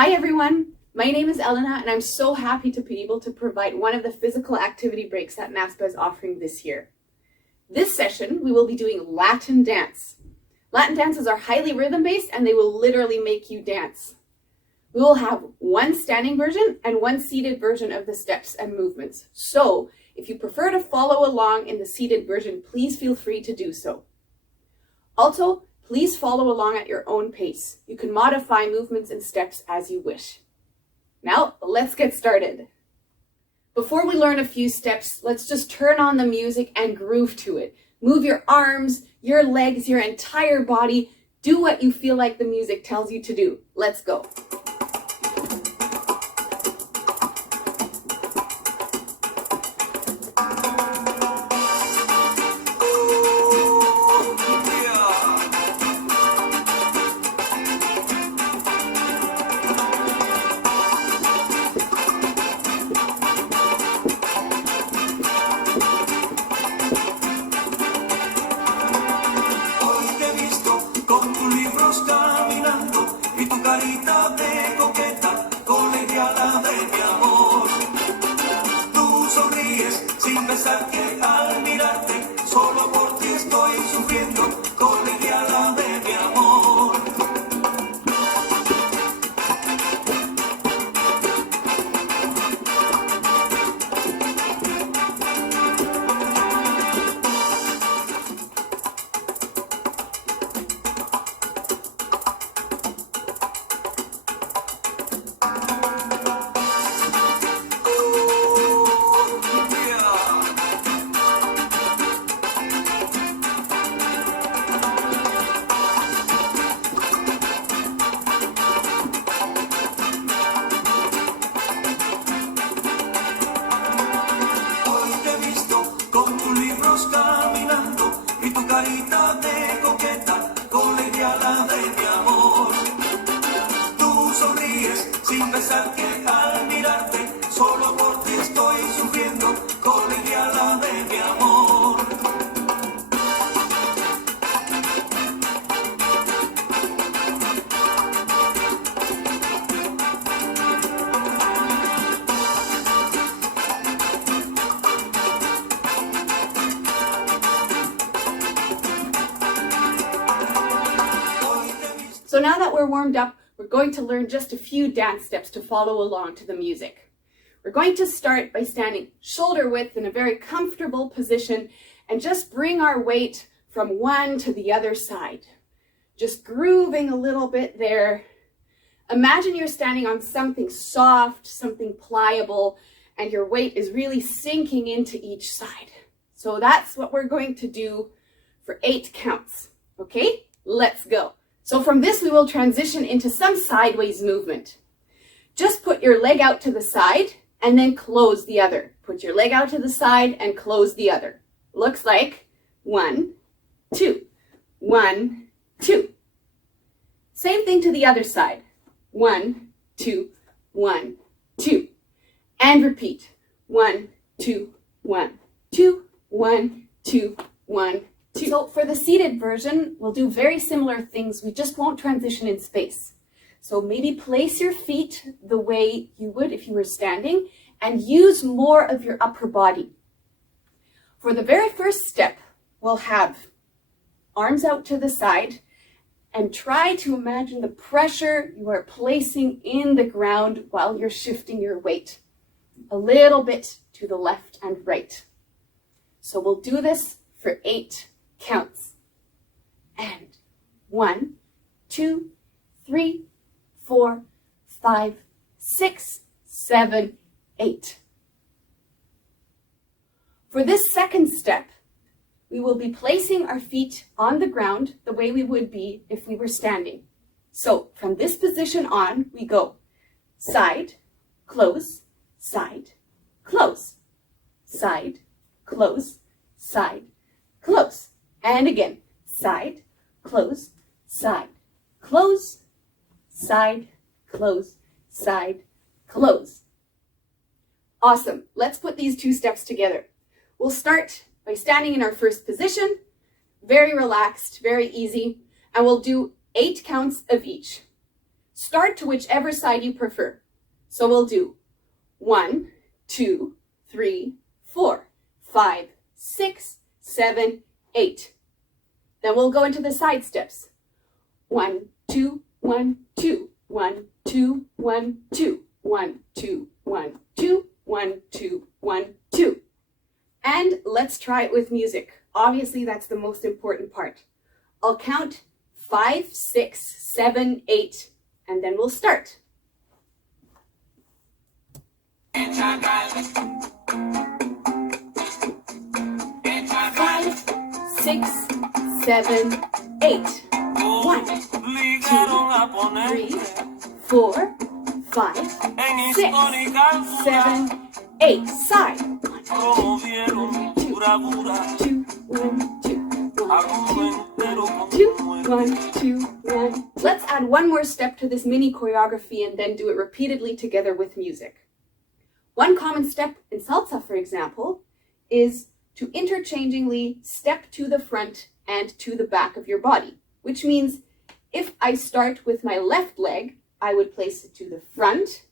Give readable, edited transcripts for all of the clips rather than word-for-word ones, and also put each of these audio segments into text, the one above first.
Hi everyone, my name is Elena and I'm so happy to be able to provide one of the physical activity breaks that NASPSPA is offering this year. This session, we will be doing Latin dance. Latin dances are highly rhythm-based and they will literally make you dance. We will have one standing version and one seated version of the steps and movements. So if you prefer to follow along in the seated version, please feel free to do so. Also, please follow along at your own pace. You can modify movements and steps as you wish. Now, let's get started. Before we learn a few steps, let's just turn on the music and groove to it. Move your arms, your legs, your entire body. Do what you feel like the music tells you to do. Let's go. Caminando y tu carita de coqueta, colegiala de mi amor. Tú sonríes sin pensar que al mirarte, solo por ti estoy sufriendo, colegiala de mi amor. Caminando y tu carita de coqueta, colegiala de mi amor. Tú sonríes sin pensar que al mirarte, solo por ti estoy sufriendo, colegiala de mi amor. So now that we're warmed up, we're going to learn just a few dance steps to follow along to the music. We're going to start by standing shoulder width in a very comfortable position and just bring our weight from one to the other side. Just grooving a little bit there. Imagine you're standing on something soft, something pliable, and your weight is really sinking into each side. So that's what we're going to do for 8 counts. Okay, let's go. So from this, we will transition into some sideways movement. Just put your leg out to the side and then close the other. Put your leg out to the side and close the other. Looks like 1, 2, 1, 2. Same thing to the other side. 1, 2, 1, 2. And repeat. 1, 2, 1, 2, 1, 2, 1, 2. So for the seated version, we'll do very similar things. We just won't transition in space. So maybe place your feet the way you would if you were standing and use more of your upper body. For the very first step, we'll have arms out to the side and try to imagine the pressure you are placing in the ground while you're shifting your weight a little bit to the left and right. So we'll do this for 8 counts. And 1, 2, 3, 4, 5, 6, 7, 8. For this second step, we will be placing our feet on the ground the way we would be if we were standing. So from this position on, we go side, close, side, close, side, close, side, close. And again, side, close, side, close, side, close, side, close. Awesome. Let's put these 2 steps together. We'll start by standing in our first position, very relaxed, very easy, and we'll do 8 counts of each. Start to whichever side you prefer. So we'll do 1, 2, 3, 4, 5, 6, 7, 8. Then we'll go into the side steps. 1, 2, 1, 2, 1, 2, 1, 2, 1, 2, 1, 2, 1, 2, 1, 2. And let's try it with music. Obviously, that's the most important part. I'll count 5, 6, 7, 8, and then we'll start. 5, 6, 7, 8. 1, 2, 3, 4, 5, 6, 7, 8. Side. 1, 2, 1, 2, 1, 2, 1. Let's add one more step to this mini choreography and then do it repeatedly together with music. One common step in salsa, for example, is to interchangingly step to the front and to the back of your body, which means if I start with my left leg, I would place it to the front,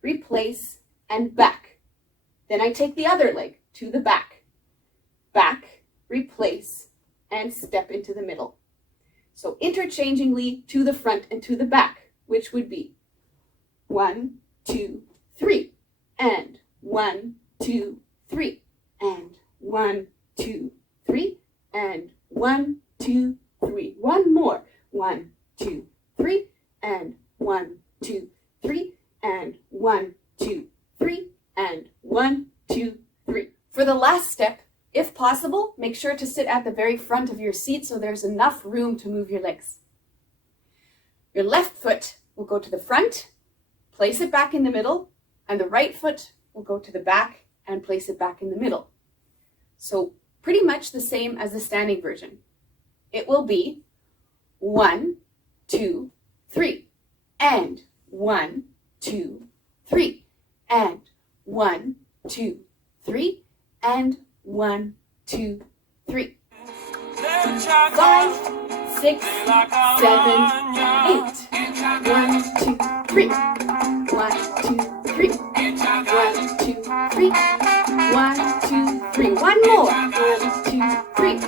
replace, and back. Then I take the other leg to the back, back, replace, and step into the middle. So interchangingly to the front and to the back, which would be 1, 2, 3, and 1, 2, 3, and 1, 2, 3, and 1, 2, 3. One more. 1, 2, 3, and 1, 2, 3, and 1, 2, 3, and 1, 2, 3. For the last step, if possible, make sure to sit at the very front of your seat so there's enough room to move your legs. Your left foot will go to the front, place it back in the middle, and the right foot will go to the back and place it back in the middle. So pretty much the same as the standing version. It will be 1, 2, 3, and 1, 2, 3, and 1, 2, 3, and 1, 2, 3. 5, 6, 7, 8. 1, 2, 3. 1, 2, 3. 1, 2, 3. 1, 2, 3. One more. 1, 2, 3.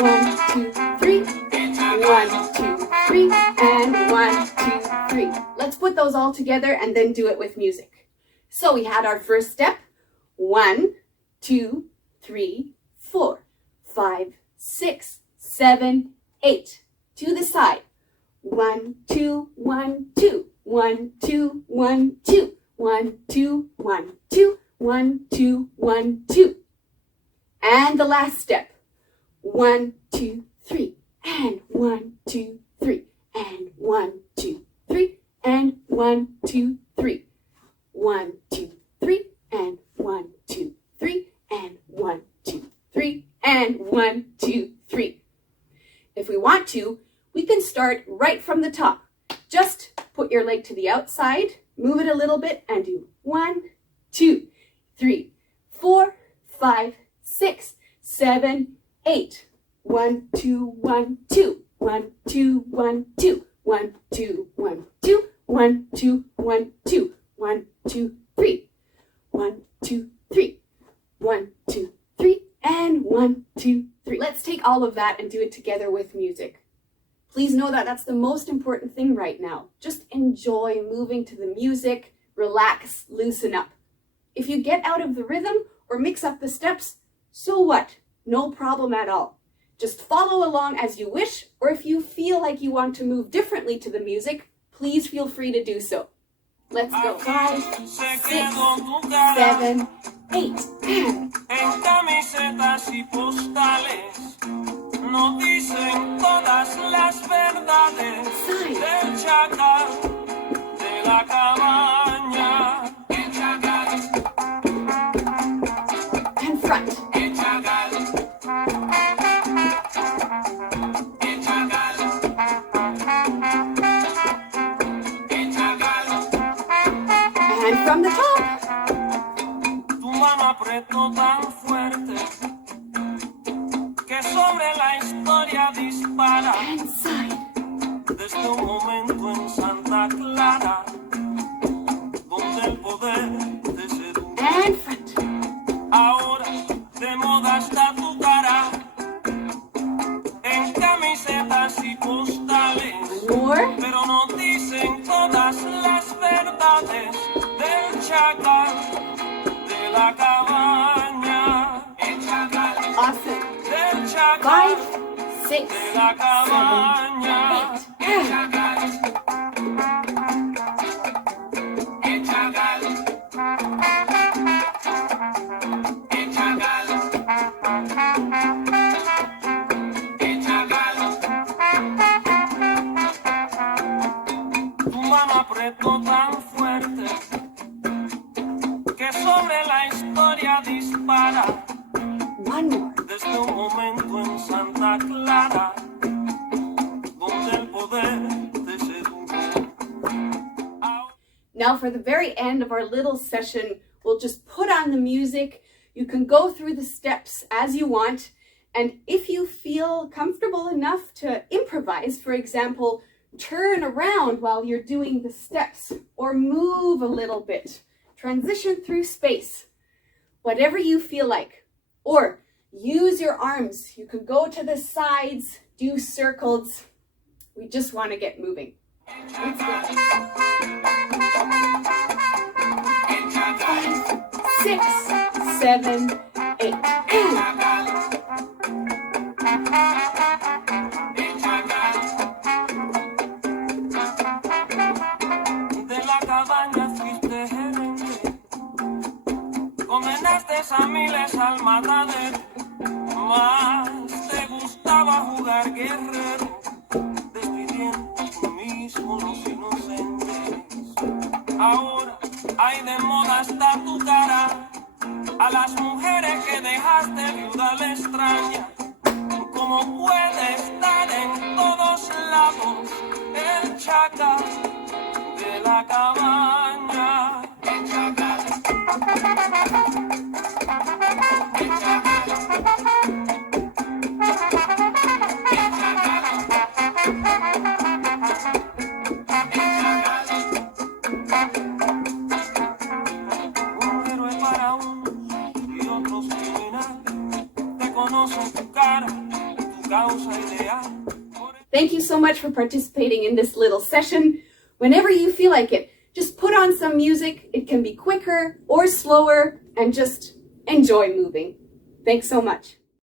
1, 2, 3. 1, 2, 3. And 1, 2, 3. Let's put those all together and then do it with music. So we had our first step. 1, 2, 3, 4, 5, 6, 7, 8. To the side. 1, 2, 1, 2. 1, 2, 1, 2. 1, 2, 1, 2. 1, 2, 1, 2. And the last step. 1, 2, 3. And 1, 2, 3. And 1, 2, 3. And 1, 2, 3. 1, 2, 3. And 1, 2, 3. And 1, 2, 3. And 1, 2, 3. If we want to, we can start right from the top. Just put your leg to the outside, move it a little bit, and do 1, 2, 3, 4, 5, 6, 7, 8. 1, 2, 1, 2. 1, 2, 1, 2. 1, 2, 1, 2. 1, 2, 1, 2. 1, 2, 3. 1, 2, 3. 1, 2, 3. And 1, 2, 3. Let's take all of that and do it together with music. Please know that that's the most important thing right now. Just enjoy moving to the music, relax, loosen up. If you get out of the rhythm or mix up the steps, so what? No problem at all. Just follow along as you wish, or if you feel like you want to move differently to the music, please feel free to do so. Let's go. 5, 6, 7, 8. En camisetas y postales no dicen todas las verdades del chacal de la cabaña. And front. And from the top. Tu mano apretó tan fuerte que sobre la historia dispara. And side. Desde un momento en Santa Santa Clara, donde el poder te seduce. And front. Ahora de moda está tu cara, en camisetas y postales. More. Pero no dicen todas las verdades del chacal de la cabaña. El chacal Awesome. del chacal 5, 6, de la 7, cabaña. 8. El chacal. El chacal. El chacal. El chacal. Tu mano apretó tan fuerte que sobre la historia dispara. One more. Desde un momento en Santa Clara, donde el poder te seduce. Now for the very end of our little session, we'll just put on the music. You can go through the steps as you want. And if you feel comfortable enough to improvise, for example, turn around while you're doing the steps or move a little bit, transition through space, whatever you feel like. Or use your arms. You can go to the sides, do circles. We just want to get moving. Let's go. 5, 6, 7, 8. De la cabaña fuiste gerente, condenaste a miles al matadero, más te gustaba jugar guerrero, despidiendo tú mismo los inocentes. Ahora hay de moda hasta tu cara, a las mujeres que dejaste viuda le extraña. Como puede estar en todos lados el chacal de la cabaña. El chacal. El chacal. El chacal. El chacal. Un héroe para unos y otros criminal. Te conocen tu cara, tu causa ideal. Thank you so much for participating in this little session. Whenever you feel like it, just put on some music. It can be quicker or slower, and just enjoy moving. Thanks so much.